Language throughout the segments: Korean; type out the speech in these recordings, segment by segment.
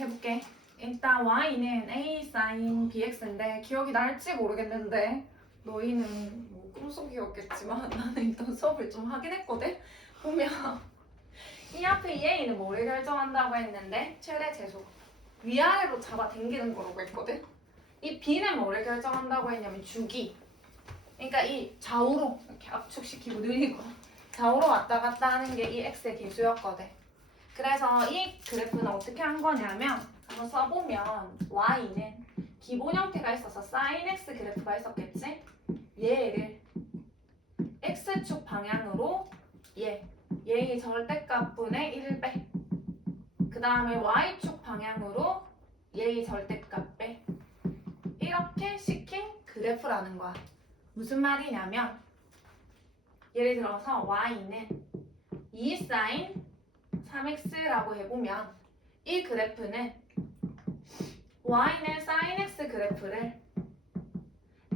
해볼게. 일단 y는 a sin bx인데 기억이 날지 모르겠는데 너희는 뭐 꿈속이었겠지만 나는 일단 수업을 좀 하긴 했거든. 보면 이 앞에 이 a는 뭐를 결정한다고 했는데 최대 제수 위아래로 잡아 당기는 거라고 했거든. 이 b는 뭐를 결정한다고 했냐면 주기. 그러니까 이 좌우로 이렇게 압축시키고 느리고 좌우로 왔다 갔다 하는 게 이 x의 계수였거든. 그래서 이 그래프는 어떻게 한 거냐면 한번 써보면 y는 기본 형태가 있어서 sin x 그래프가 있었겠지? 얘를 x축 방향으로 얘의 절대값분의 1배 그 다음에 y축 방향으로 얘의 절대값 빼 이렇게 시킨 그래프라는 거야. 무슨 말이냐면 예를 들어서 y는 2sin 3x라고 해보면 이 그래프는 y는 sin x 그래프를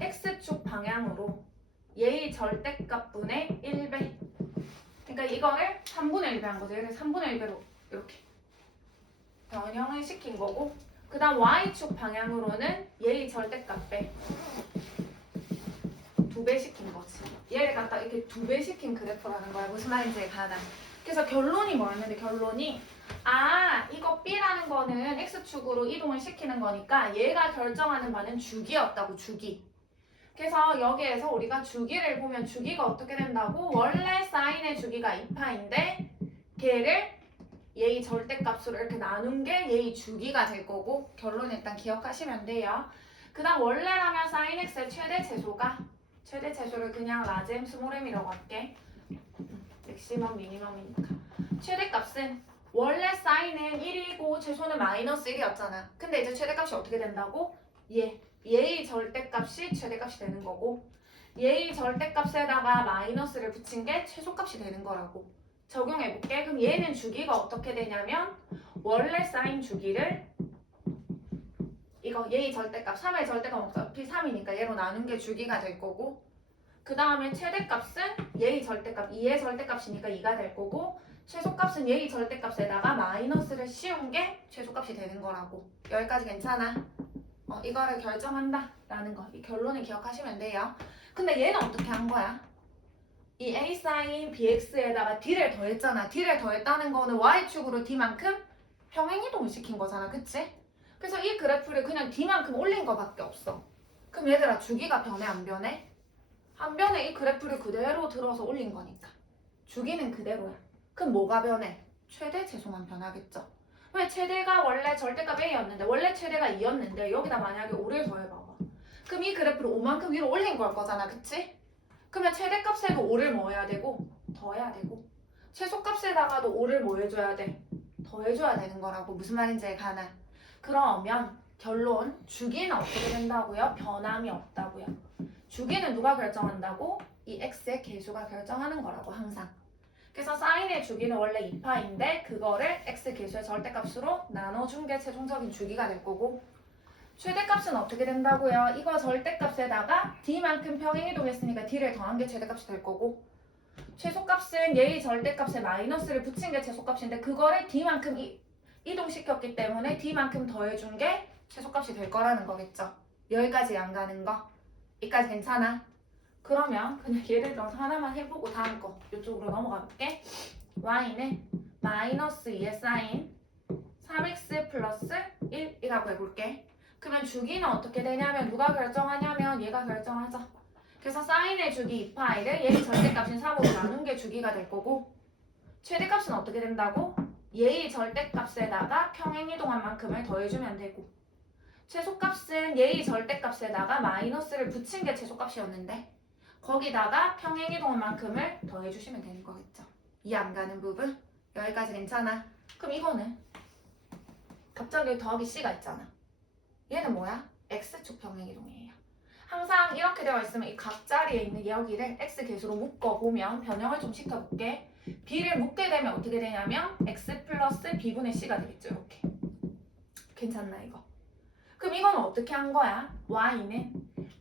x축 방향으로 얘의 절대값분의 1배 그러니까 이거를 3분의 1배 한 거죠. 얘를 3분의 1배로 이렇게 변형을 시킨 거고 그 다음 y축 방향으로는 얘의 절대값 빼 2배 시킨 거지. 얘를 갖다 이렇게 2배 시킨 그래프라는 거야. 무슨 말인지 가나. 그래서 결론이 뭐였는데 결론이 이거 B라는 거는 X축으로 이동을 시키는 거니까 얘가 결정하는 바는 주기였다고 주기. 그래서 여기에서 우리가 주기를 보면 주기가 어떻게 된다고 원래 사인의 주기가 2파인데 걔를 얘의 절대값으로 이렇게 나눈 게 얘의 주기가 될 거고 결론 일단 기억하시면 돼요. 그 다음 원래라면 sin x의 최대 최소를 그냥 라지 m 스몰 m이라고 할게. 맥시멈 미니멈이니까 최대값은 원래 사인은 1이고 최소는 마이너스 1이었잖아. 근데 이제 최대값이 어떻게 된다고? 얘의 절대값이 최대값이 되는 거고 얘의 절대값에다가 마이너스를 붙인 게 최소값이 되는 거라고 적용해볼게. 그럼 얘는 주기가 어떻게 되냐면 원래 사인 주기를 이거 얘의 절대값 3의 절대값 어차피 3이니까 얘로 나눈 게 주기가 될 거고 그 다음에 최대값은 얘의 절대값 2의 절대값이니까 2가 될 거고 최소값은 얘의 절대값에다가 마이너스를 씌운 게 최소값이 되는 거라고. 여기까지 괜찮아? 이거를 결정한다 라는 거. 이 결론을 기억하시면 돼요. 근데 얘는 어떻게 한 거야? 이 a sin bx에다가 d를 더했잖아. d를 더했다는 거는 y축으로 d만큼 평행이동을 시킨 거잖아. 그치? 그래서 이 그래프를 그냥 d만큼 올린 거밖에 없어. 그럼 얘들아 주기가 변해 안 변해? 한 변에 이 그래프를 그대로 들어서 올린 거니까 주기는 그대로야. 그럼 뭐가 변해? 최대 최소만 변하겠죠. 왜 최대가 원래 절대값 A였는데 원래 최대가 2였는데 여기다 만약에 5를 더해봐봐. 그럼 이 그래프를 5만큼 위로 올린 걸 거잖아. 그치? 그러면 최대값에도 5를 뭐 해야 되고? 더해야 되고 최소값에다가도 5를 뭐 해줘야 돼? 더해줘야 되는 거라고. 무슨 말인지 가나? 그러면 결론 주기는 어떻게 된다고요? 변함이 없다고요. 주기는 누가 결정한다고? 이 x의 계수가 결정하는 거라고 항상. 그래서 사인의 주기는 원래 2파인데 그거를 x 계수의 절대값으로 나눠준 게 최종적인 주기가 될 거고 최대값은 어떻게 된다고요? 이거 절대값에다가 d만큼 평행이동했으니까 d를 더한 게 최대값이 될 거고 최소값은 얘의 절대값에 마이너스를 붙인 게 최소값인데 그거를 d만큼 이동시켰기 때문에 d만큼 더해준 게 최소값이 될 거라는 거겠죠. 여기까지 안 가는 거? 여기까지 괜찮아? 그러면 그냥 예를 들어서 하나만 해보고 다음 거 이쪽으로 넘어가 볼게. y는 마이너스 2의 사인 3x 플러스 1이라고 해볼게. 그러면 주기는 어떻게 되냐면 누가 결정하냐면 얘가 결정하죠. 그래서 사인의 주기 2파이를 얘의 절대값인 3으로 나눈 게 주기가 될 거고 최대값은 어떻게 된다고? 얘의 절대값에다가 평행이동한 만큼을 더해주면 되고 최소값은 얘의 절대값에다가 마이너스를 붙인 게 최소값이었는데 거기다가 평행이동한 만큼을 더해주시면 되는 거겠죠. 이해 안 가는 부분? 여기까지 괜찮아? 그럼 이거는 갑자기 더하기 c가 있잖아. 얘는 뭐야? x축 평행이동이에요. 항상 이렇게 되어 있으면 이 각 자리에 있는 여기를 x 계수로 묶어보면 변형을 좀 시켜볼게. b를 묶게 되면 어떻게 되냐면 x 플러스 b분의 c가 되겠죠. 이렇게. 괜찮나 이거? 그럼 이건 어떻게 한 거야? y는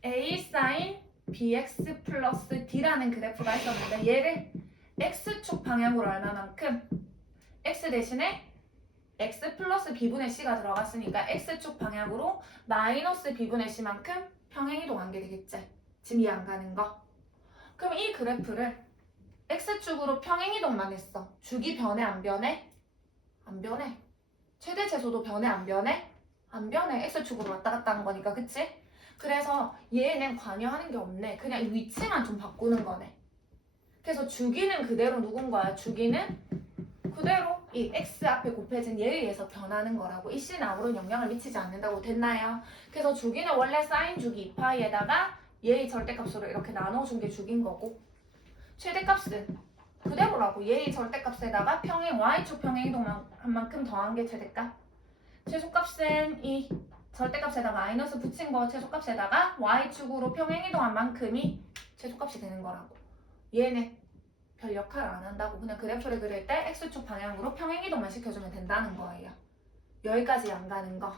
a sin bx 플러스 d라는 그래프가 있었는데 얘를 x축 방향으로 얼마만큼? x 대신에 x 플러스 b분의 c가 들어갔으니까 x축 방향으로 마이너스 b분의 c만큼 평행이동한 게 되겠지. 지금 이해 안 가는 거? 그럼 이 그래프를 x축으로 평행이동만 했어. 축이 변해 안 변해? 안 변해. 최대 최소도 변해 안 변해? 안 변해. x축으로 왔다 갔다 하는 거니까 그치? 그래서 얘는 관여하는 게 없네. 그냥 이 위치만 좀 바꾸는 거네. 그래서 주기는 그대로 누군 거야? 주기는 그대로 이 x 앞에 곱해진 얘에 의해서 변하는 거라고. 이 c는 아무런 영향을 미치지 않는다고 됐나요? 그래서 주기는 원래 사인 주기 2파이에다가 얘의 절대값으로 이렇게 나눠준 게 주기인 거고, 최대값은 그대로라고. 얘의 절대값에다가 평행 y축 평행 이동한 만큼 더한 게 최대값. 최소값은 이 절대값에다 마이너스 붙인 거 최소값에다가 y축으로 평행 이동한 만큼이 최소값이 되는 거라고. 얘는 별 역할을 안 한다고. 그냥 그래프를 그릴 때 x축 방향으로 평행 이동만 시켜주면 된다는 거예요. 여기까지 안 가는 거.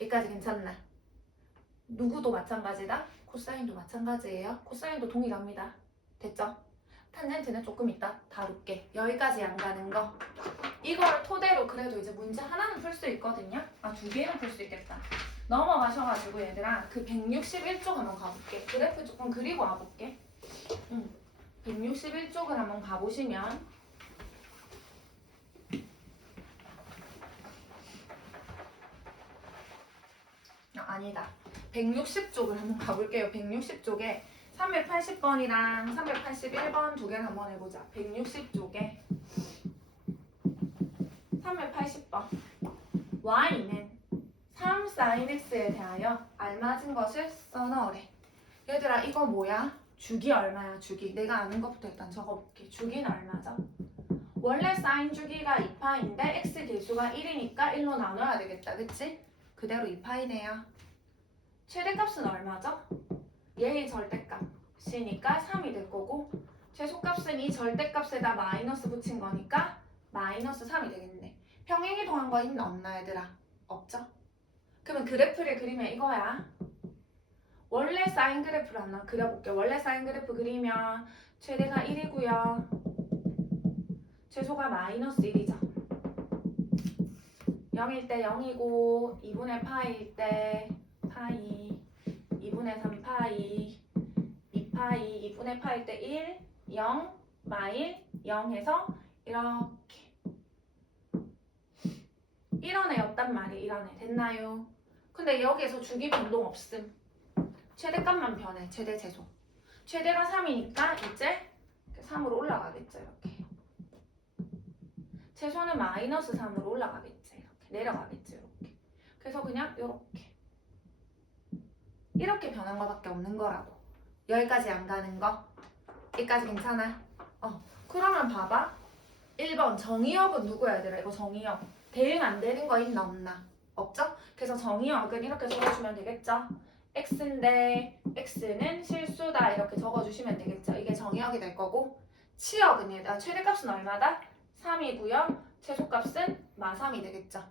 여기까지 괜찮나? 누구도 마찬가지다. 코사인도 마찬가지예요. 코사인도 동일합니다. 됐죠? 탄젠트는 조금 이따 다룰게. 여기까지 안 가는 거. 이걸 토대로 그래도 이제 문제 하나는 풀 수 있거든요. 아, 2개는 풀 수 있겠다. 넘어가셔가지고 얘들아 그 161쪽 한번 가볼게. 그래프 조금 그리고 와볼게. 161쪽을 한번 가보시면 아니다. 160쪽을 한번 가볼게요. 160쪽에 380번이랑 381번 두 개를 한번 해보자. 160쪽에 380번 y는 3 sin x에 대하여 알맞은 것을 써넣으래. 얘들아 이거 뭐야? 주기 얼마야? 주기. 내가 아는 것부터 일단 적어볼게. 주기는 얼마죠? 원래 사인 주기가 2파인데 x 개수가 1이니까 1로 나눠야 되겠다. 그치? 그대로 2파이네요. 최대값은 얼마죠? 얘의 절대값이니까 3이 될 거고, 최소값은 이 절대값에다 마이너스 붙인 거니까 마이너스 3이 되겠네. 평행이동한 거 있나 없나 얘들아? 없죠? 그러면 그래프를 그리면 이거야. 원래 사인 그래프를 하나 그려볼게. 원래 사인 그래프 그리면 최대가 1이고요. 최소가 마이너스 1이죠. 0일 때 0이고 2분의 파이일 때 파이, 2분의 3 파이, 2파이, 2분의 파일 때 1, 0, 마일, 0 해서 이렇게 1원에 였단 말이 1원에 됐나요? 근데 여기에서 주기 변동 없음. 최대값만 변해. 최대 최소. 최대가 3이니까 이제 3으로 올라가겠죠. 이렇게. 최소는 마이너스 3으로 올라가겠지. 이렇게 내려가겠지. 이렇게. 그래서 그냥 이렇게 변한 거밖에 없는 거라고. 여기까지 안 가는 거. 여기까지 괜찮아? 그러면 봐봐. 1번 정의역은 누구야 얘들아? 이거 정의역. 대응 안 되는 거 있나 없나? 없죠? 그래서 정의역은 이렇게 적어주면 되겠죠? x인데 x는 실수다 이렇게 적어주시면 되겠죠? 이게 정의역이 될 거고, 치역은 얘들아 최대값은 얼마다? 3이고요. 최소값은 마3이 되겠죠?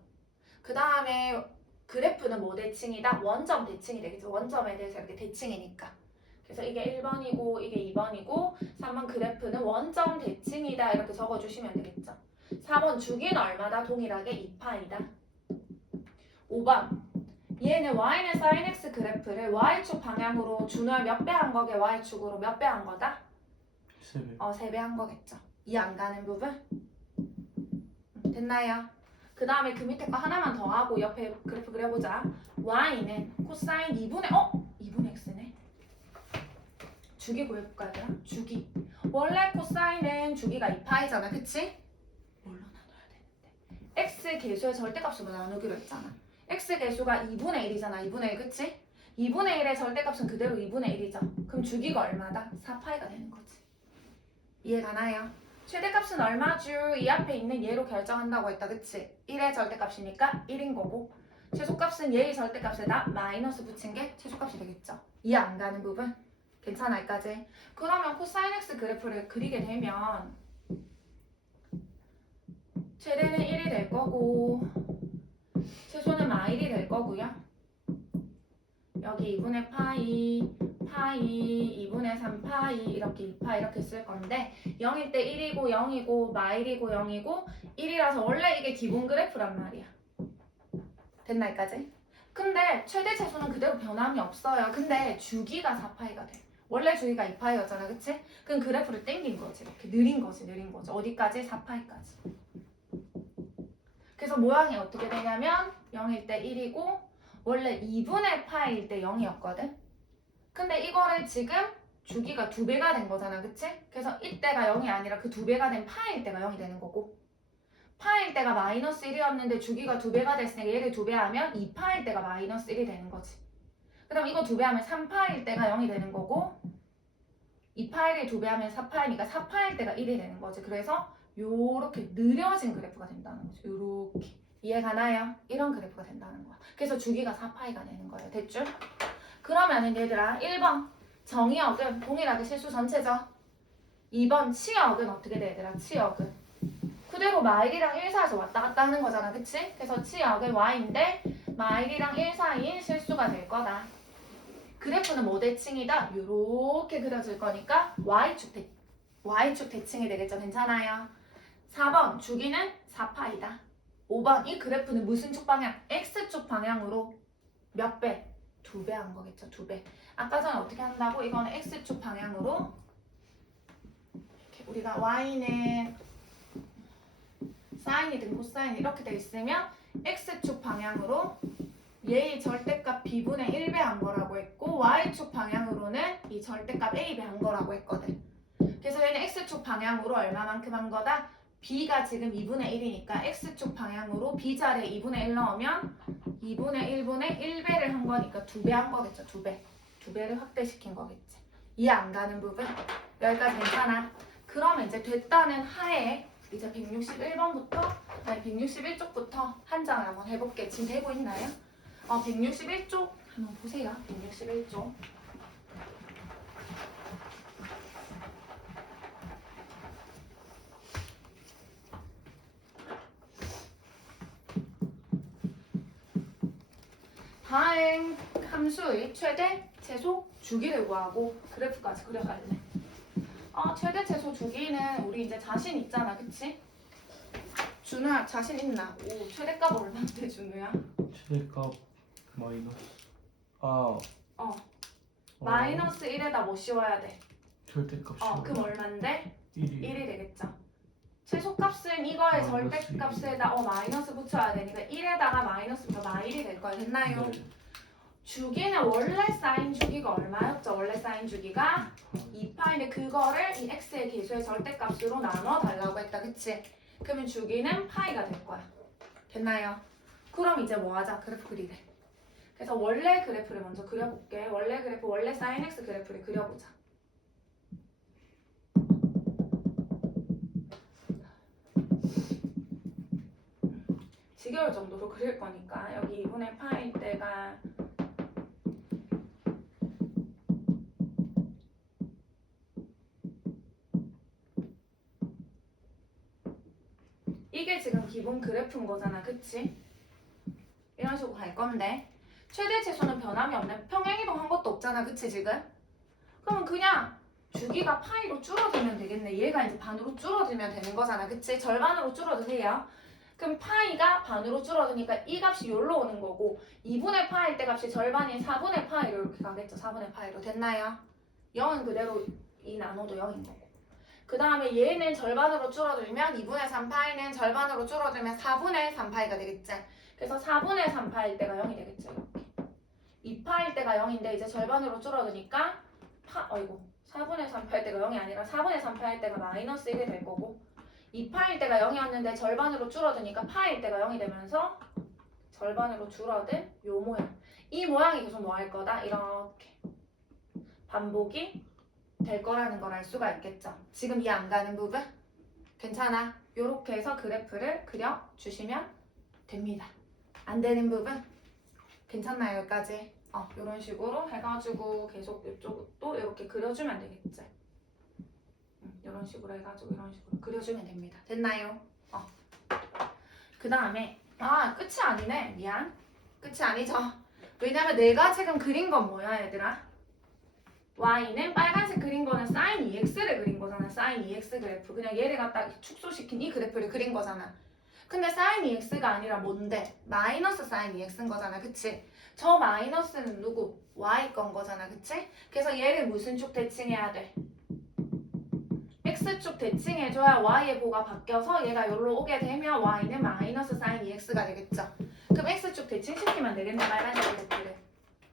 그 다음에 그래프는 뭐 대칭이다? 원점 대칭이 되겠죠? 원점에 대해서 이렇게 대칭이니까. 그래서 이게 1번이고 이게 2번이고 3번 그래프는 원점 대칭이다 이렇게 적어주시면 되겠죠. 4번 주기는 얼마다? 동일하게 2파이다. 5번 얘는 y는 sin x 그래프를 y축 방향으로 준월 몇 배 한 거게 y축으로 몇 배 한 거다? 3배. 3배 한 거겠죠. 이 안 가는 부분? 됐나요? 그 다음에 그 밑에 거 하나만 더 하고 옆에 그래프 그려보자. y는 코사인 2분의 x네. 주기 구해볼까요? 그럼? 주기. 원래 코사인은 주기가 2파이잖아. 그치? 뭘로 나눠야 되는데? x 개수의 절대값으로 나누기로 했잖아. x 개수가 2분의 1이잖아. 2분의 1 그치? 2분의 1의 절대값은 그대로 2분의 1이죠. 그럼 주기가 얼마다? 4파이가 되는 거지. 이해가나요? 최대값은 얼마죠? 이 앞에 있는 얘로 결정한다고 했다. 그치? 1의 절대값이니까 1인 거고, 최소값은 얘의 절대값에다 마이너스 붙인 게 최소값이 되겠죠. 이해 안 가는 부분? 괜찮아 여기까지? 그러면 코사인 x 그래프를 그리게 되면 최대는 1이 될 거고 최소는 마일이 될 거고요. 여기 2분의 파이 파이 2분의 3 파이 이렇게 2파 이렇게 쓸 건데 0일 때 1이고 0이고 마일이고 0이고 1이라서 원래 이게 기본 그래프란 말이야. 됐나 여기까지? 근데 최대 최소는 그대로 변함이 없어요. 근데 주기가 4파이가 돼. 원래 주기가 2파이였잖아, 그치? 그럼 그래프를 땡긴 거지. 이렇게 느린 거지. 어디까지? 4파이까지. 그래서 모양이 어떻게 되냐면 0일 때 1이고 원래 2분의 파일 때 0이었거든? 근데 이거를 지금 주기가 2배가 된 거잖아, 그치? 그래서 이때가 0이 아니라 그 2배가 된 파일 때가 0이 되는 거고 파일 때가 마이너스 1이었는데 주기가 2배가 됐으니까 얘를 2배 하면 2파일 때가 마이너스 1이 되는 거지. 그럼 이거 2배 하면 3파일 때가 0이 되는 거고 2파일을 2배 하면 4파일이니까 4파일 때가 1이 되는 거지. 그래서 요렇게 느려진 그래프가 된다는 거죠. 요렇게. 이해가나요? 이런 그래프가 된다는 거야. 그래서 주기가 4파이가 되는 거예요. 됐죠? 그러면은 얘들아 1번 정의역은 동일하게 실수 전체죠. 2번 치역은 어떻게 돼 얘들아? 치역은 그대로 마일이랑 1 사이에서 왔다 갔다 하는 거잖아. 그치? 그래서 치역은 y인데 마일이랑 1 사이인 실수가 될 거다. 그래프는 뭐 대칭이다? 요렇게 그려질 거니까 Y축 대칭이 되겠죠. 괜찮아요? 4번 주기는 4파이다. 5번 이 그래프는 무슨 쪽 방향? X축 방향으로 몇 배? 2배 한 거겠죠. 2배. 아까 전에 어떻게 한다고? 이거는 X축 방향으로 이렇게 우리가 Y는 사인이든 코사인 이렇게 돼 있으면 X축 방향으로 얘의 절대값 b분의 1배 한 거라고 했고 y축 방향으로는 이 절대값 a배 한 거라고 했거든. 그래서 얘는 x축 방향으로 얼마만큼 한 거다? b가 지금 2분의 1이니까 x축 방향으로 b 자리에 2분의 1 넣으면 2분의 1분의 1배를 한 거니까 2배 한 거겠죠. 2배. 2배를 확대시킨 거겠지. 이해 안 가는 부분? 여기까지 괜찮아? 그러면 이제 됐다는 하에 이제 161번부터 아니 161쪽부터 한 장을 한번 해볼게. 지금 되고 있나요? 161쪽 한번 보세요. 161쪽. 다음 함수의 최대, 최소, 주기를 구하고 그래프까지 그려갈래. 최대, 최소, 주기는 우리 이제 자신 있잖아, 그치? 준우야 자신 있나? 오, 최대값 얼마인데 준우야? 최대값 마이너스 마이너스 1에다 뭐 씌워야 돼? 절대값 그럼 얼만데? 1이 1이 되겠죠. 최소값은 이거의 마이너스 절대값에다 마이너스 붙여야 되니까 1에다가 마이너스 붙여 마일이 될 거예요. 됐나요? 네. 주기는 원래 사인 주기가 얼마였죠? 원래 사인 주기가 2파인데 그거를 이 x의 계수의 절대값으로 나눠 달라고 했다. 그치? 그러면 주기는 파이가 될 거야. 됐나요? 그럼 이제 뭐 하자? 그래프 그리래. 그래서 원래 그래프를 먼저 그려볼게. 원래 그래프, 원래 사인 x 그래프를 그려보자. 지겨울 정도로 그릴 거니까 여기 2분의 파일 때가 이게 지금 기본 그래프인 거잖아. 그치? 이런 식으로 갈 건데 최대 최소는 변함이 없네. 평행이동 한 것도 없잖아. 그치 지금? 그러면 그냥 주기가 파이로 줄어들면 되겠네. 얘가 이제 반으로 줄어들면 되는 거잖아. 그치? 절반으로 줄어드세요. 그럼 파이가 반으로 줄어드니까 이 값이 여기로 오는 거고 2분의 파일 때 값이 절반인 4분의 파이로 이렇게 가겠죠. 4분의 파이로. 됐나요? 0은 그대로 이 나눠도 0인 거고 그 다음에 얘는 절반으로 줄어들면 2분의 3파이는 절반으로 줄어들면 4분의 3파이가 되겠지. 그래서 4분의 3파일 때가 0이 되겠죠. 이렇게 2파일 때가 0인데 이제 절반으로 줄어드니까 4분의 3파일 때가 0이 아니라 4분의 3파일 때가 마이너스 1이 될 거고 2파일 때가 0이었는데 절반으로 줄어드니까 파일 때가 0이 되면서 절반으로 줄어든 요 모양. 이 모양이 계속 뭐 할 거다? 이렇게 반복이 될 거라는 걸 알 수가 있겠죠. 지금 이해 안 가는 부분? 괜찮아. 요렇게 해서 그래프를 그려주시면 됩니다. 안 되는 부분? 괜찮나요? 여기까지? 요런 식으로 해가지고 계속 이쪽도 이렇게 그려주면 되겠지. 이런 식으로 해가지고 이런 식으로 그려주면 됩니다. 됐나요? 그 다음에 끝이 아니네. 미안. 끝이 아니죠. 왜냐면 내가 지금 그린 건 뭐야 얘들아? y는 빨간색 그린 거는 sin 2x를 그린 거잖아. sin 2x 그래프. 그냥 얘를 갖다 축소시킨 이 그래프를 그린 거잖아. 근데 sin 2x가 아니라 뭔데? 마이너스 sin 2x인 거잖아. 그치? 저 마이너스는 누구? y 건 거잖아. 그치? 그래서 얘를 무슨 쪽 대칭해야 돼? x축 대칭해줘야 y의 보가 바뀌어서 얘가 여기로 오게 되면 y는 마이너스 sin 2x가 되겠죠. 그럼 x축 대칭시키면 되겠네. 빨간색 그래프를.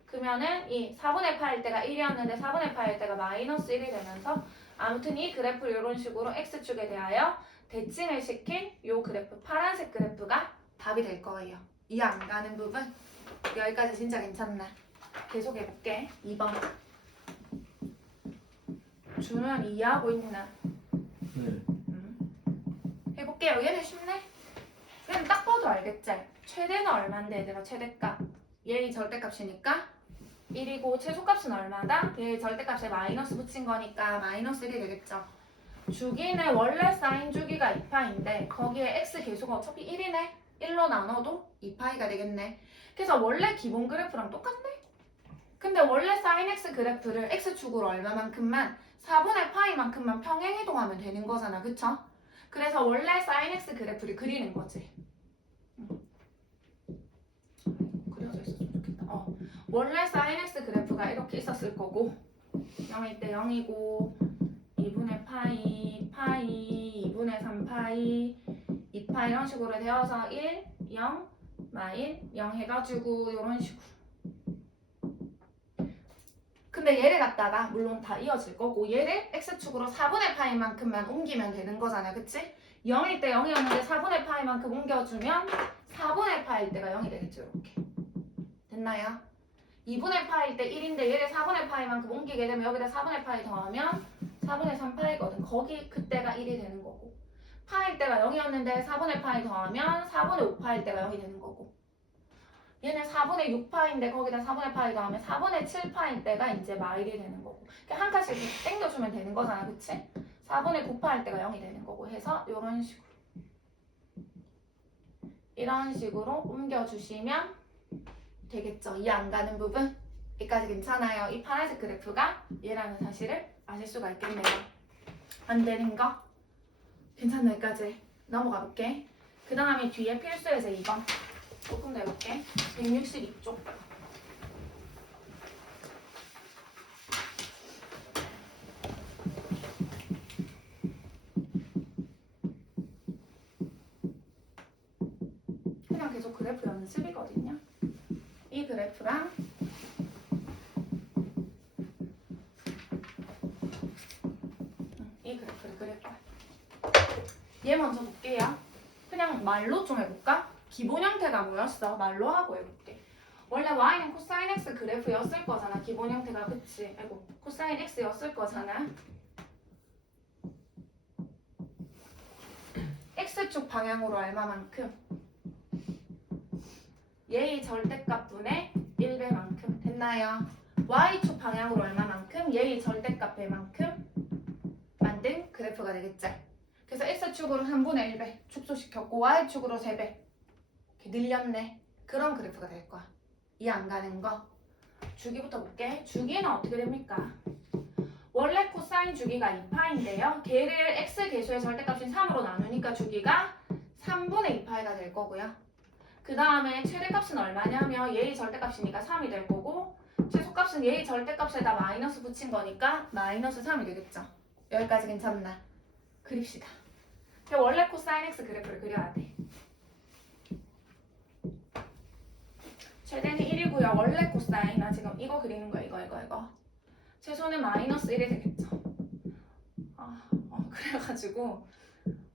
그러면은 이 4분의 8일 때가 1이었는데 4분의 8일 때가 마이너스 1이 되면서 아무튼 이 그래프를 이런 식으로 x축에 대하여 대칭을 시킨 요 그래프, 파란색 그래프가 답이 될 거예요. 이해 안 가는 부분? 여기까지 진짜 괜찮나? 계속 해볼게. 2번. 준우는 이해하고 있나? 네. 해볼게요. 얘는 쉽네? 얘는 딱 봐도 알겠지? 최대는 얼만데 얘들아 최대값. 얘의 절대값이니까 1이고 최소값은 얼마다? 얘의 절대값에 마이너스 붙인 거니까 마이너스 1이 되겠죠. 주기는 원래 사인 주기가 2파인데 거기에 x 계수가 어차피 1이네? 1로 나눠도 2파이가 되겠네. 그래서 원래 기본 그래프랑 똑같네? 근데 원래 사인 x 그래프를 x축으로 얼마만큼만 4분의 파이만큼만 평행이동하면 되는 거잖아. 그쵸? 그래서 원래 사인 x 그래프를 그리는 거지. 그려져 있었으면 좋겠다. 원래 사인 x 그래프가 이렇게 있었을 거고 0일 때 0이고 2분의 파이, 2분의 3 파이, 2파 이런 식으로 되어서 1, 0, 마일, 0 해가지고 이런 식으로. 근데 얘를 갖다가 물론 다 이어질 거고 얘를 x축으로 4분의 파이만큼만 옮기면 되는 거잖아. 그치? 0일 때 0이었는데 4분의 파이만큼 옮겨주면 4분의 파일 때가 0이 되겠죠. 이렇게. 됐나요? 2분의 파일 때 1인데 얘를 4분의 파이만큼 옮기게 되면 여기다 4분의 파이 더하면 4분의 3 파이거든. 거기 그때가 1이 되는 거고 파일 때가 0이었는데 4분의 파이 더하면 4분의 5 파일 때가 0이 되는 거고 얘는 4분의 6 파인데 거기다 4분의 파이 더하면 4분의 7 파일 때가 이제 마일이 되는 거고 한 칸씩 땡겨주면 되는 거잖아. 그치? 4분의 9 파일 때가 0이 되는 거고 해서 이런 식으로 옮겨주시면 되겠죠. 이해 안 가는 부분? 여기까지 괜찮아요. 이 파란색 그래프가 얘라는 사실을 아실 수가 있겠네요. 안 되는 거? 괜찮나? 여기까지 넘어가 볼게. 그 다음에 뒤에 필수에서 2번 조금 더 해볼게. 162쪽. 그냥 계속 그래프 연습이거든요. 이 그래프랑 이 그래프를 그릴 거야. 얘 먼저 볼게요. 그냥 말로 좀 해볼까? 기본 형태가 뭐였어? 말로 하고 해볼게. 원래 y는 코사인 x 그래프였을 거잖아. 기본 형태가. 그치? 아이고 코사인 x였을 거잖아. x축 방향으로 얼마만큼? 얘의 절대값분의 1배만큼. 됐나요? y축 방향으로 얼마만큼? 얘의 절대값배만큼 만든 그래프가 되겠지? 그래서 x축으로 3분의 1배 축소시켰고 y축으로 3배 이렇게 늘렸네. 그런 그래프가 될 거야. 이해 안 가는 거? 주기부터 볼게. 주기는 어떻게 됩니까? 원래 코사인 주기가 2파인데요. 걔를 x 계수의 절대값인 3으로 나누니까 주기가 3분의 2파이가 될 거고요. 그 다음에 최대값은 얼마냐면 얘의 절대값이니까 3이 될 거고 최소값은 얘의 절대값에다 마이너스 붙인 거니까 마이너스 3이 되겠죠. 여기까지 괜찮나? 그립시다. 원래 코사인 x 그래프를 그려야 돼. 최대는 1이고요. 원래 코사인 나 지금 이거 그리는 거야. 이거. 최소는 마이너스 1이 되겠죠. 그래가지고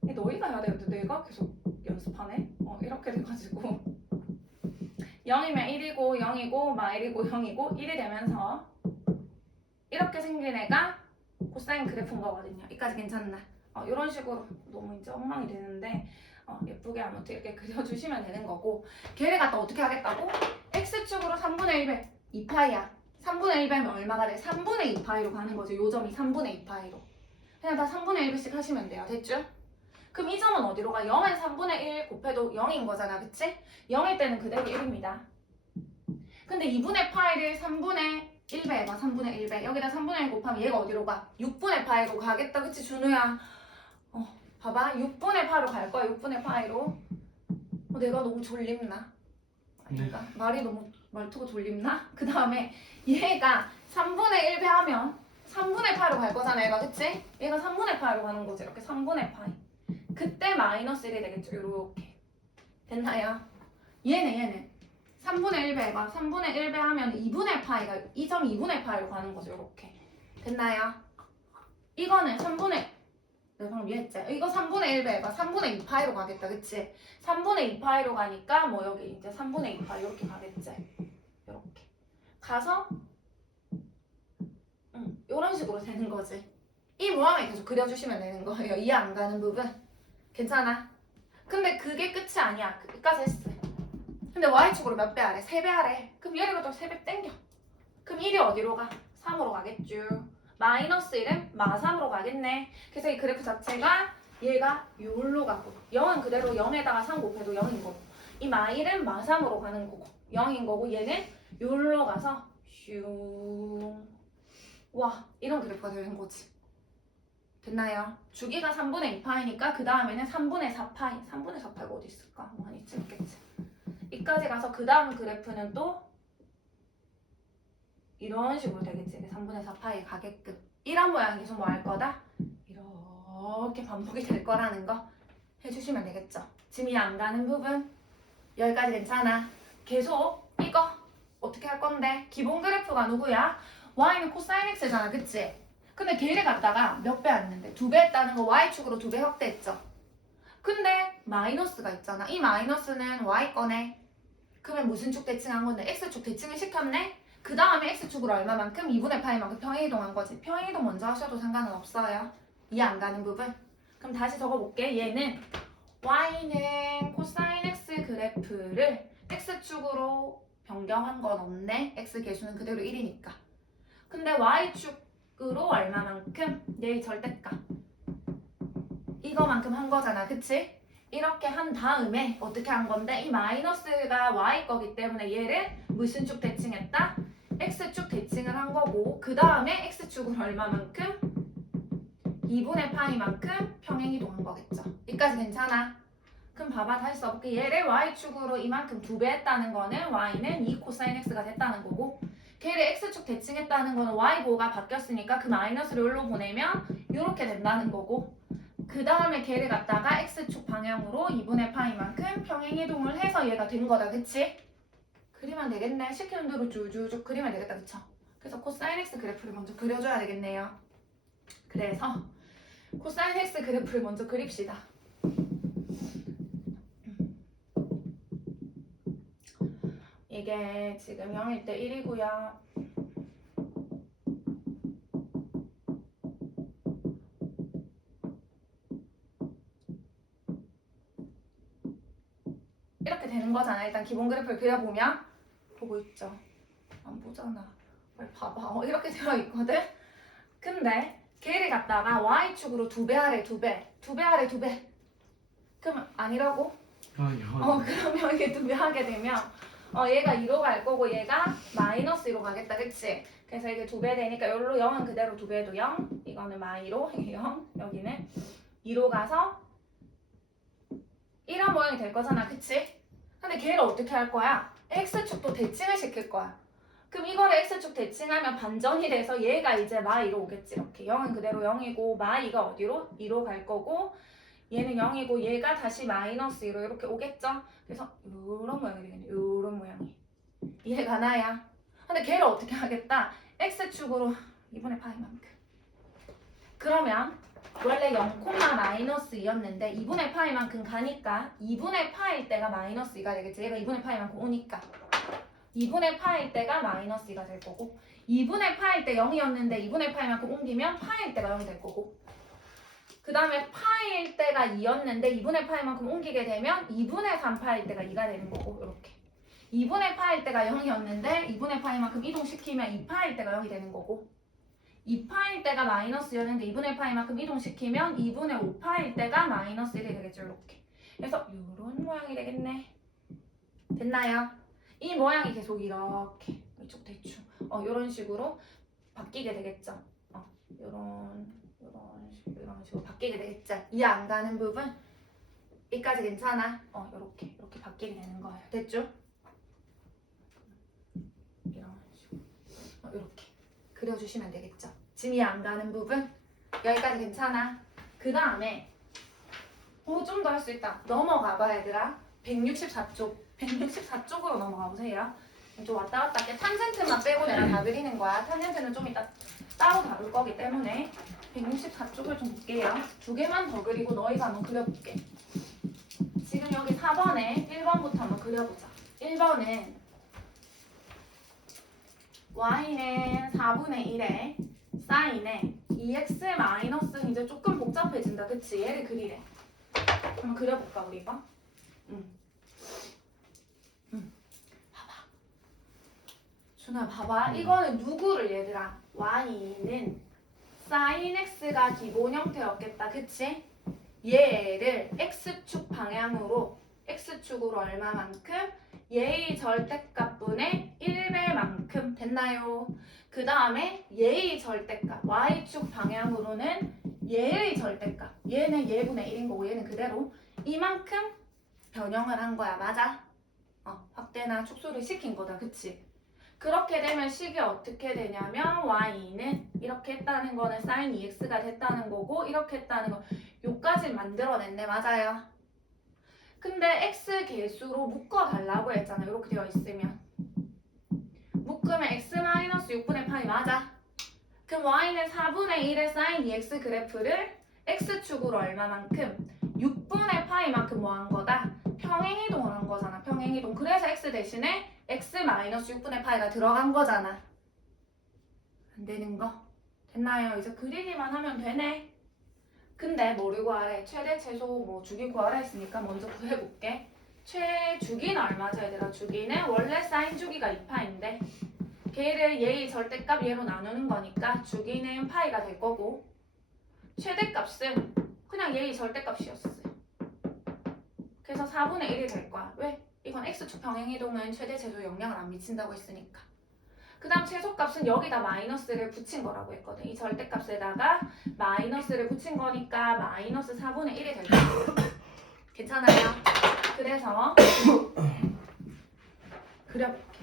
너희가 해야 되는데 내가 계속 연습하네. 이렇게 돼가지고 0이면 1이고 0이고 마일이고 0이고 1이 되면서 이렇게 생긴 애가 코사인 그래프인 거거든요. 여기까지 괜찮나? 이런 식으로 너무 이제 엉망이 되는데 예쁘게 아무튼 이렇게 그려주시면 되는 거고 걔를 갖다 어떻게 하겠다고? x축으로 3분의 1배 2파이야. 3분의 1배면 얼마가 돼? 3분의 2파이로 가는 거죠. 요 점이 3분의 2파이로. 그냥 다 3분의 1배씩 하시면 돼요. 됐죠? 그럼 이 점은 어디로 가? 0에 3분의 1 곱해도 0인 거잖아. 그치? 0일 때는 그대로 1입니다. 근데 2분의 파이를 3분의 1배 해봐. 3분의 1배. 여기다 3분의 1 곱하면 얘가 어디로 가? 6분의 파이로 가겠다. 그치 준우야? 봐봐. 6분의 파이로 갈 거야. 6분의 파이로. 내가 너무 졸립나? 아닌가? 말이 너무 말투가 졸립나? 그 다음에 얘가 3분의 1배 하면 3분의 파이로 갈 거잖아. 얘가 그치? 얘가 3분의 파이로 가는 거지. 이렇게 3분의 파이. 그때 마이너스 1이 되겠죠. 요렇게. 됐나요? 얘는 3분의 1배 해봐. 3분의 1배 하면 2분의 파이가 2.2분의 파이로 가는 거죠. 요렇게. 됐나요? 이거는 3분의 내가 방금 이해했지? 이거 3분의 1배 해봐. 3분의 2파이로 가겠다. 그치? 3분의 2파이로 가니까 뭐 여기 이제 3분의 2파이 이렇게 가겠지? 이렇게 가서 이런 식으로 되는 거지. 이 모양을 계속 그려주시면 되는 거예요. 이해 안 가는 부분. 괜찮아? 근데 그게 끝이 아니야. 끝까지 했어. 근데 y축으로 몇 배 하래? 3배 하래. 그럼 얘를 갖다 3배 땡겨. 그럼 1이 어디로 가? 3으로 가겠죠. 마이너스 1은 마3으로 가겠네. 그래서 이 그래프 자체가 얘가 요로 가고 0은 그대로 0에다가 3 곱해도 0인 거고 이 마1은 마3으로 가는 거고 0인 거고 얘는 요로 가서 슝 와 이런 그래프가 되는 거지. 됐나요? 주기가 3분의 2파이니까 그 다음에는 3분의 4파이 3분의 4파이가 어디 있을까? 많이 있겠지. 이까지 가서 그 다음 그래프는 또 이런 식으로 되겠지. 3분의 4파이 가게끔 이런 모양이 계속 뭐 할 거다? 이렇게 반복이 될 거라는 거 해주시면 되겠죠. 지금 이해 안 가는 부분 여기까지 괜찮아. 계속 이거 어떻게 할 건데? 기본 그래프가 누구야? y는 코사인 x잖아. 그치? 근데 걔를 갖다가 몇 배 했는데 2배 했다는 거 y축으로 2배 확대했죠. 근데 마이너스가 있잖아. 이 마이너스는 y 거네. 그러면 무슨 축 대칭한 건데? x축 대칭을 시켰네? 그 다음에 x축으로 얼마만큼? 2분의 파이만큼 평행이동한 거지. 평행이동 먼저 하셔도 상관은 없어요. 이해 안 가는 부분? 그럼 다시 적어볼게. 얘는 y는 코사인 x 그래프를 x축으로 변경한 건 없네. x 계수는 그대로 1이니까. 근데 y축으로 얼마만큼? 얘의 절대값. 이거만큼 한 거잖아. 그치? 이렇게 한 다음에 어떻게 한 건데 이 마이너스가 y 거기 때문에 얘를 무슨 축 대칭했다? x축 대칭을 한 거고 그 다음에 x축을 얼마만큼? 2분의 파이만큼 평행이동한 거겠죠. 여기까지 괜찮아? 그럼 봐봐 다시 써볼게. 얘를 y축으로 이만큼 2배 했다는 거는 y는 2 코사인 x가 됐다는 거고 걔를 x축 대칭했다는 거는 y보가 바뀌었으니까 그 마이너스를 여기로 보내면 이렇게 된다는 거고 그 다음에 걔를 갖다가 x축 방향으로 2분의 파이만큼 평행이동을 해서 얘가 된 거다. 그치? 그리면 되겠네. 시키는 대로 쭉쭉쭉 그리면 되겠다. 그쵸? 그래서 코사인 x 그래프를 먼저 그려줘야 되겠네요. 그래서 코사인 x 그래프를 먼저 그립시다. 이게 지금 0일 때 1이고요. 이렇게 되는 거잖아. 일단 기본 그래프를 그려보면 보고 있죠. 안 보잖아. 빨리 봐봐. 이렇게 되어 있거든. 근데 걔를 갖다가 y축으로 2배 하래. 2배. 2배 하래. 2배. 그럼 아니라고? 아니요. 그러면 이게 2배 하게 되면 얘가 2로 갈 거고 얘가 마이너스 2로 가겠다. 그치? 그래서 이게 2배 되니까 여기로 0은 그대로 2배도 0. 이거는 마2로 0. 여기는 2로 가서 이런 모양이 될 거잖아. 그치? 근데 걔를 어떻게 할 거야? x축도 대칭을 시킬 거야. 그럼 이거를 x축 대칭하면 반전이 돼서 얘가 이제 마2로 오겠지. 이렇게 0은 그대로 0이고 마2가 어디로? 2로 갈 거고 얘는 0이고 얘가 다시 마이너스 2로 이렇게 오겠죠? 그래서 이런 모양이 되겠네. 이런 모양이. 이해 가나요? 근데 걔를 어떻게 하겠다? x축으로 2분의 파이만큼. 그러면 원래 0, 마이너스 2였는데 2분의 파이만큼 가니까 2분의 파일 때가 마이너스 2가 되겠지. 얘가 2분의 파이만큼 오니까 2분의 파일 때가 마이너스 2가 될 거고 2분의 파일 때 0이었는데 2분의 파이만큼 옮기면 파일 때가 0이 될 거고 그 다음에 파일 때가 2였는데 2분의 파이만큼 옮기게 되면 2분의 3 파일 때가 2가 되는 거고 이렇게 2분의 파일 때가 0이었는데 2분의 파이만큼 이동시키면 2 파일 때가 0이 되는 거고 2파일 때가 마이너스였는데 2분의 파이만큼 이동시키면 2분의 5파일 때가 마이너스 1이 되겠죠. 이렇게. 그래서 이런 모양이 되겠네. 됐나요? 이 모양이 계속 이렇게 이쪽 대충 요런 식으로 바뀌게 되겠죠. 요런 식으로 바뀌게 되겠죠. 이해 안 가는 부분 여기까지 괜찮아? 요렇게 바뀌게 되는 거예요. 됐죠? 이런 식으로 요렇게 그려주시면 되겠죠. 지금 이해 안 가는 부분 여기까지 괜찮아? 그 다음에 좀 더 할 수 있다. 넘어가봐 얘들아. 164쪽으로 넘어가 보세요. 좀 왔다 갔다 할게. 탄젠트만 빼고 내가 다 그리는 거야. 탄젠트는 좀 이따 따로 다룰 거기 때문에 164쪽을 좀 볼게요. 두 개만 더 그리고 너희가 한번 그려볼게. 지금 여기 4번에 1번부터 한번 그려보자. 1번은 y는 4분의 1에 사인에 2x 마이너스 이제 조금 복잡해진다. 그치? 얘를 그리래. 한번 그려볼까 우리 이거? 봐봐. 준아 봐봐. 이거는 누구를 얘들아? y는 sin x가 기본 형태였겠다. 그치? 얘를 x축 방향으로 x축으로 얼마만큼? 얘의 절대값분의 1배만큼 됐나요? 그 다음에 얘의 절대값 y축 방향으로는 얘의 절대값 얘는 얘분의 1인 거고 얘는 그대로 이만큼 변형을 한 거야. 맞아? 확대나 축소를 시킨 거다. 그치? 그렇게 되면 식이 어떻게 되냐면 y는 이렇게 했다는 거는 sin 2x가 됐다는 거고 이렇게 했다는 거 요까지 만들어냈네. 맞아요? 근데 x 개수로 묶어달라고 했잖아. 이렇게 되어 있으면 묶으면 x-6분의 파이 맞아? 그럼 y는 4분의 1의 sin 2x 그래프를 x축으로 얼마만큼? 6분의 파이만큼 뭐 한 거다? 평행이동을 한 거잖아. 평행이동. 그래서 x 대신에 x-6분의 파이가 들어간 거잖아. 안 되는 거? 됐나요? 이제 그리기만 하면 되네. 근데 뭐를 구하래? 최대 최소 뭐 주기 구하라 했으니까 먼저 구해볼게. 최주기는 얼마죠 얘들아? 주기는 원래 사인 주기가 2파인데 걔를 얘의 절대값 얘로 나누는 거니까 주기는 파이가 될 거고 최대값은 그냥 얘의 절대값이었어요. 그래서 4분의 1이 될 거야. 왜? 이건 x축 평행이동은 최대 최소 영향을 안 미친다고 했으니까. 그 다음 최소값은 여기다 마이너스를 붙인 거라고 했거든. 이 절대값에다가 마이너스를 붙인 거니까 마이너스 4분의 1이 될 거예요. 괜찮아요? 그래서 그려볼게.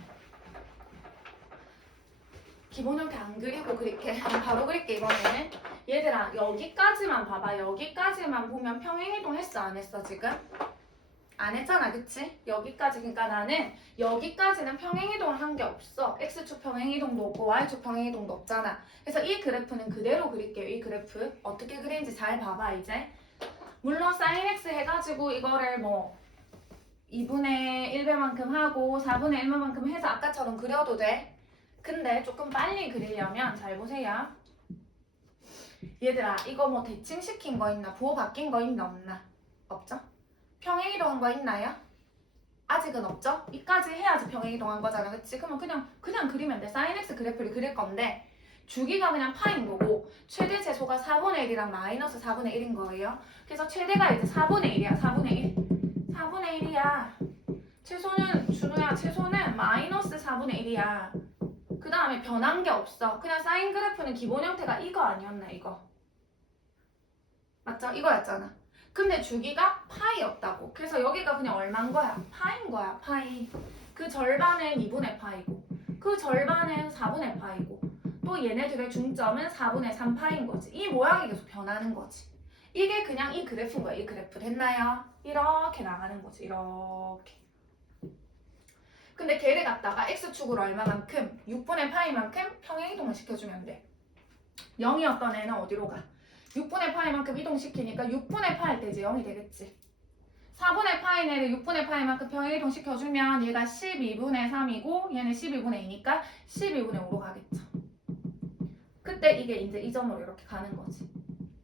기본 형태 안 그리고 그릴게. 바로 그릴게 이번에는. 얘들아 여기까지만 봐봐. 여기까지만 보면 평행이동 했어 안 했어 지금? 안 했잖아 그치? 여기까지 그러니까 나는 여기까지는 평행이동을 한 게 없어. x축 평행이동도 없고 y축 평행이동도 없잖아. 그래서 이 그래프는 그대로 그릴게요. 이 그래프 어떻게 그리는지 잘 봐봐 이제. 물론 sin x 해가지고 이거를 뭐 2분의 1배만큼 하고 4분의 1배만큼 해서 아까처럼 그려도 돼. 근데 조금 빨리 그리려면 잘 보세요. 얘들아 이거 뭐 대칭시킨 거 있나? 부호 바뀐 거 있나 없나? 없죠? 평행이동한 거 있나요? 아직은 없죠? 이까지 해야지 평행이동한 거잖아. 그치? 그러면 그냥 그리면 돼. sin x 그래프를 그릴 건데 주기가 그냥 파인 거고 최대 최소가 4분의 1이랑 마이너스 4분의 1인 거예요. 그래서 최대가 이제 4분의 1이야. 4분의 1. 4분의 1이야. 최소는 준우야 최소는 마이너스 4분의 1이야. 그 다음에 변한 게 없어. 그냥 사인 그래프는 기본 형태가 이거 아니었나 이거. 맞죠? 이거였잖아. 근데 주기가 파이였다고. 그래서 여기가 그냥 얼마인 거야? 파인 거야. 파이. 그 절반은 2분의 파이고 그 절반은 4분의 파이고 또 얘네들의 중점은 4분의 3파인 거지. 이 모양이 계속 변하는 거지. 이게 그냥 이 그래프인 거야. 이 그래프 됐나요? 이렇게 나가는 거지. 이렇게. 근데 걔를 갖다가 x축으로 얼마만큼? 6분의 파이만큼 평행이동을 시켜주면 돼. 0이었던 애는 어디로 가? 6분의 파이만큼 이동시키니까 6분의 파일 때 이제 0이 되겠지. 4분의 파인 애를 6분의 파이만큼 평행이동 시켜주면 얘가 12분의 3이고 얘는 12분의 2니까 12분의 5로 가겠죠. 그때 이게 이제 이 점으로 이렇게 가는 거지.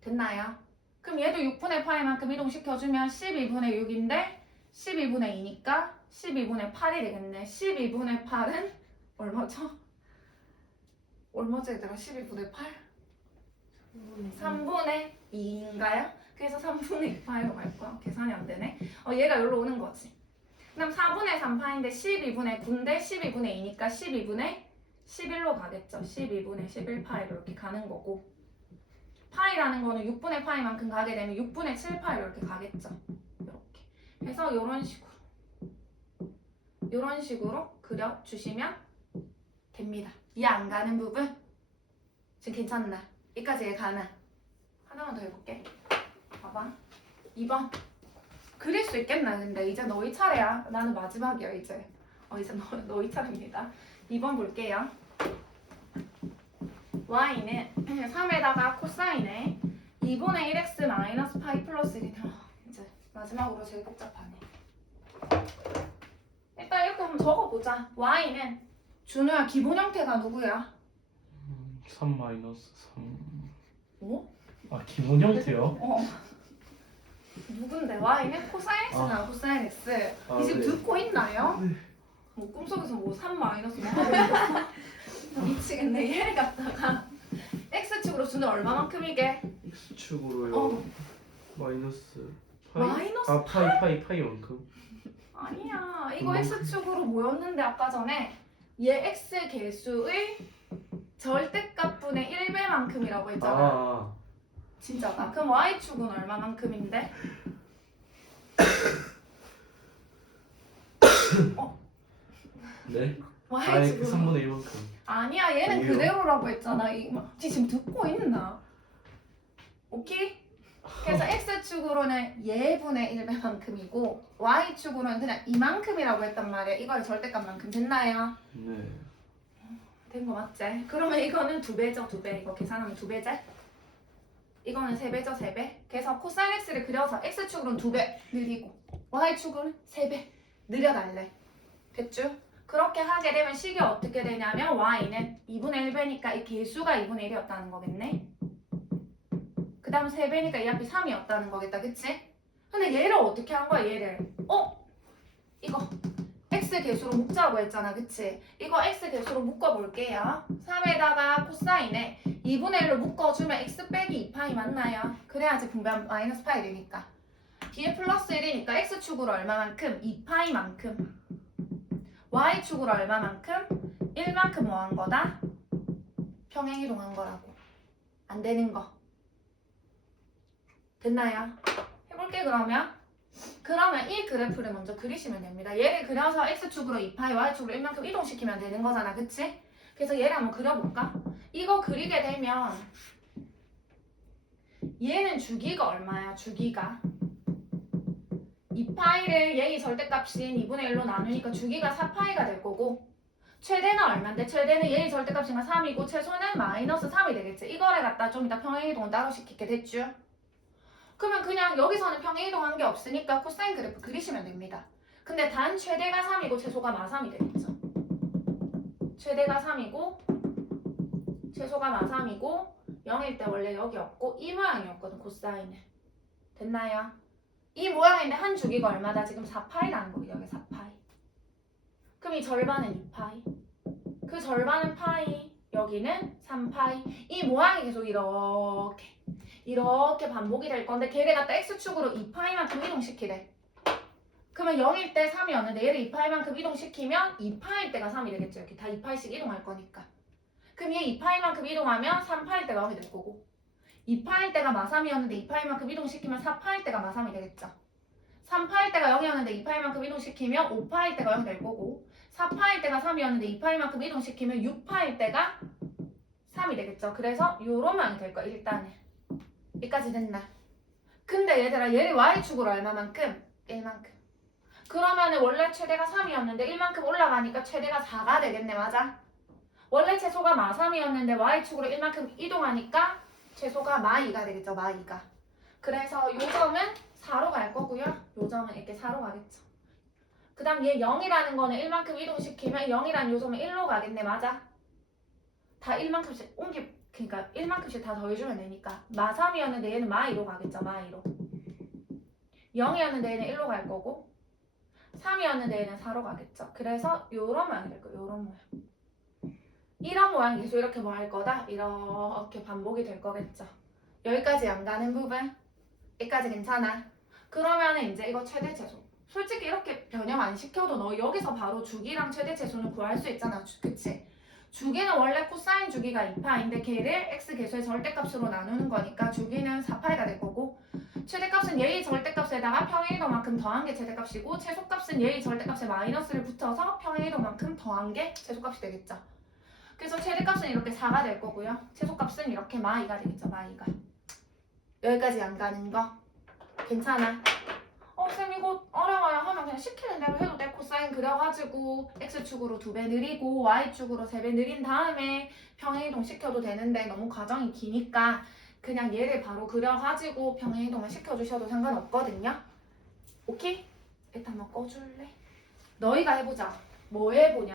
됐나요? 그럼 얘도 6분의 파이만큼 이동시켜주면 12분의 6인데 12분의 2니까 12분의 8이 되겠네. 12분의 8은 얼마죠? 얼마죠 얘들아? 12분의 8? 3분의 2인가요? 그래서 3분의 2파이로 갈 거야. 계산이 안 되네. 얘가 여기로 오는 거지. 그럼 4분의 3파인데 12분의 9인데 12분의 2니까 12분의 11로 가겠죠. 12분의 11파이로 이렇게 가는 거고 파이라는 거는 6분의 파이만큼 가게 되면 6분의 7파이로 이렇게 가겠죠. 이렇게 해서 이런 식으로 그려주시면 됩니다. 이해 안 가는 부분? 지금 괜찮나? 여기까지 이해 가나? 하나만 더 해볼게. 봐봐. 2번. 그릴 수 있겠나? 근데 이제 너희 차례야. 나는 마지막이야 이제. 이제 너희 차례입니다. 2번 볼게요. y는 3에다가 코사인에 2분의 1x 마이너스 파이 플러스 1이네. 이제 마지막으로 제일 복잡하네. 일단 이렇게 한번 적어보자. y는 준우야 기본 형태가 누구야? 3 마이너스 3. 뭐? 아 기본 형태요? 누군데? y는 코사인 x나 코사인 x. 이 집 네. 듣고 있나요? 네. 뭐 꿈속에서 뭐 3 마이너스 뭐 하고 있어? 미치겠네. 얘를 갖다가 x축으로 주는 얼마만큼이게? x축으로요. 마이너스 파이? 마이너스 아 파이만큼. 아니야. 이거 x축으로 모였는데 아까 전에 얘 x 개수의 절대값분의 1배만큼이라고 했잖아. 아 진짜다. 그럼 y축은 얼마만큼인데? 네? 그 y축은 3분의 1만큼. 아니야. 얘는 왜요? 그대로라고 했잖아. 지 지금 듣고 있나? 오케이? 그래서 x축으로는 얘분의 1배만큼이고 y축으로는 그냥 이만큼이라고 했단 말이야. 이걸 절대값만큼 됐나요? 네. 된 거 맞지? 그러면 이거는 2배죠, 2배. 이거 계산하면 2배지? 이거는 3배죠, 3배. 그래서 코사인 x를 그려서 x축으로는 2배 늘리고 y축으로는 3배 늘려달래. 됐죠? 그렇게 하게 되면 식이 어떻게 되냐면 y는 2분의 1배니까 이 개수가 2분의 1이었다는 거겠네. 그 다음 3배니까 이 앞이 3이었다는 거겠다, 그치? 근데 얘를 어떻게 한 거야, 얘를? 이거 x 개수로 묶자고 했잖아, 그치? 이거 x 개수로 묶어볼게요. 3에다가 코사인에 2분의 1로 묶어주면 x 빼기 2파이 맞나요? 그래야지 분배하면 마이너스 파이 되니까. 뒤에 플러스 1이니까 x축으로 얼마만큼? 2파이만큼. y축으로 얼마만큼? 1만큼 뭐 한 거다? 평행이동한 거라고. 안 되는 거. 됐나요? 해볼게 그러면. 그러면 이 그래프를 먼저 그리시면 됩니다. 얘를 그려서 x축으로 2파이, y축으로 1만큼 이동시키면 되는 거잖아, 그치? 그래서 얘를 한번 그려볼까? 이거 그리게 되면 얘는 주기가 얼마야, 주기가? 2파이를 얘의 절대값인 2분의 1로 나누니까 주기가 4파이가 될 거고 최대는 얼만데? 최대는 얘의 절대값인 3이고 최소는 마이너스 3이 되겠지. 이거를 갖다 좀 이따 평행이동을 따로 시키게 됐죠? 그러면 그냥 여기서는 평행이동한 게 없으니까 코사인 그래프 그리시면 됩니다. 근데 단 최대가 3이고 최소가 마3이 되겠죠. 최대가 3이고 최소가 마3이고 0일 때 원래 여기 없고 이 모양이었거든, 코사인은. 됐나요? 이 모양인데 한 주기가 얼마다? 지금 4파이라는 거예요. 여기 4파이. 그럼 이 절반은 2파이. 그 절반은 파이. 여기는 3파이. 이 모양이 계속 이렇게 반복이 될 건데 걔를 갖다 x축으로 2파이만큼 이동시키래. 그러면 0일 때 3이었는데 얘를 2파이만큼 이동시키면 2파일 때가 3이 되겠죠. 이렇게 다 2파이씩 이동할 거니까. 그럼 얘 2파이만큼 이동하면 3파일 때가 0이 될 거고 2파일 때가 마3이었는데 2파일만큼 이동시키면 4파일 때가 마3이 되겠죠. 3파일 때가 0이었는데 2파일만큼 이동시키면 5파일 때가 0이 될 거고 4파일 때가 3이었는데 2파일만큼 이동시키면 6파일 때가 3이 되겠죠. 그래서 요런 모양이 될 거야, 일단은. 여기까지 됐나? 근데 얘들아, 얘를 y축으로 얼마만큼? 1만큼. 그러면은 원래 최대가 3이었는데 1만큼 올라가니까 최대가 4가 되겠네, 맞아? 원래 최소가 마3이었는데 y축으로 1만큼 이동하니까 최소가 마2가 되겠죠, 마2가. 그래서 요 점은 4로 갈 거고요. 요 점은 이렇게 4로 가겠죠. 그 다음 얘 0이라는 거는 1만큼 이동시키면 0이라는 요 점은 1로 가겠네, 맞아? 다 1만큼씩 그러니까 1만큼씩 다 더해주면 되니까 마3이었는데 얘는 마2로 가겠죠, 마2로. 0이었는데 얘는 1로 갈 거고 3이었는데 얘는 4로 가겠죠. 그래서 요런 모양이 될 거예요, 요런 모양. 이런 모양이 계속 이렇게 뭐 할 거다? 이렇게 반복이 될 거겠죠. 여기까지 안 가는 부분? 여기까지 괜찮아? 그러면은 이제 이거 최대최소. 솔직히 이렇게 변형 안 시켜도 너 여기서 바로 주기랑 최대최소는 구할 수 있잖아, 그치? 주기는 원래 코사인 주기가 2파인데 걔를 x 계수의 절대값으로 나누는 거니까 주기는 4파이가 될 거고 최대값은 얘의 절대값에다가 평행이동만큼 더한 게 최대값이고 최소값은 얘의 절대값에 마이너스를 붙여서 평행이동만큼 더한 게 최소값이 되겠죠. 그래서 최대값은 이렇게 4가 될 거고요. 최소값은 이렇게 마이가 되겠죠. 마이가. 여기까지 안 가는 거 괜찮아? 쌤 이거 어려워요 하면 그냥 시키는 대로 해도 돼. 코사인 그려가지고 x축으로 2배 느리고 y축으로 3배 느린 다음에 평행이동 시켜도 되는데 너무 과정이 기니까 그냥 얘를 바로 그려가지고 평행이동을 시켜주셔도 상관없거든요. 오케이? 일단 한번 꺼줄래? 너희가 해보자. 뭐 해보냐?